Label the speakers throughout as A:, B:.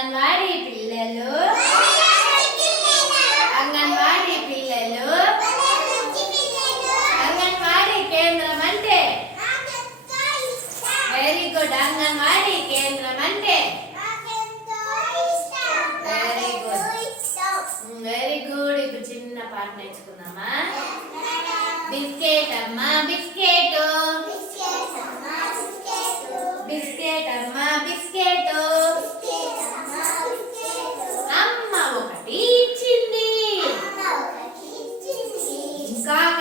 A: అంగన్వాడీ పిల్లలు. అంగన్వాడీ పిల్లలు. అంగన్వాడీ కేంద్రం అంటే? వెరీ గుడ్ అంగన్వాడీ కేంద్రం అంటే? వెరీ గుడ్ వెరీ గుడ్ ఇప్పుడు చిన్న పాట నేర్చుకుందామా? బిస్కెట్ అమ్మా బిస్కెట్ బిస్కెట్ అమ్మా బిస్కెట్ buscar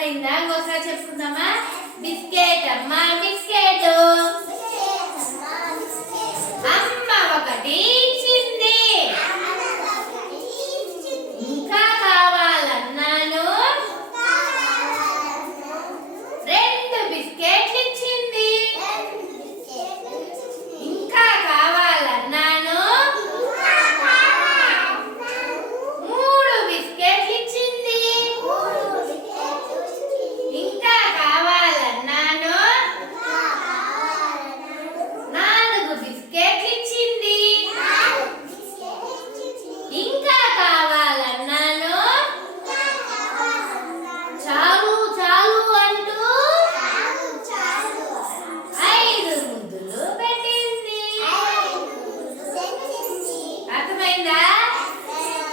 A: అర్థమైందా? ఇంకోసారి చెప్పుకుందామా? బిస్కెట్.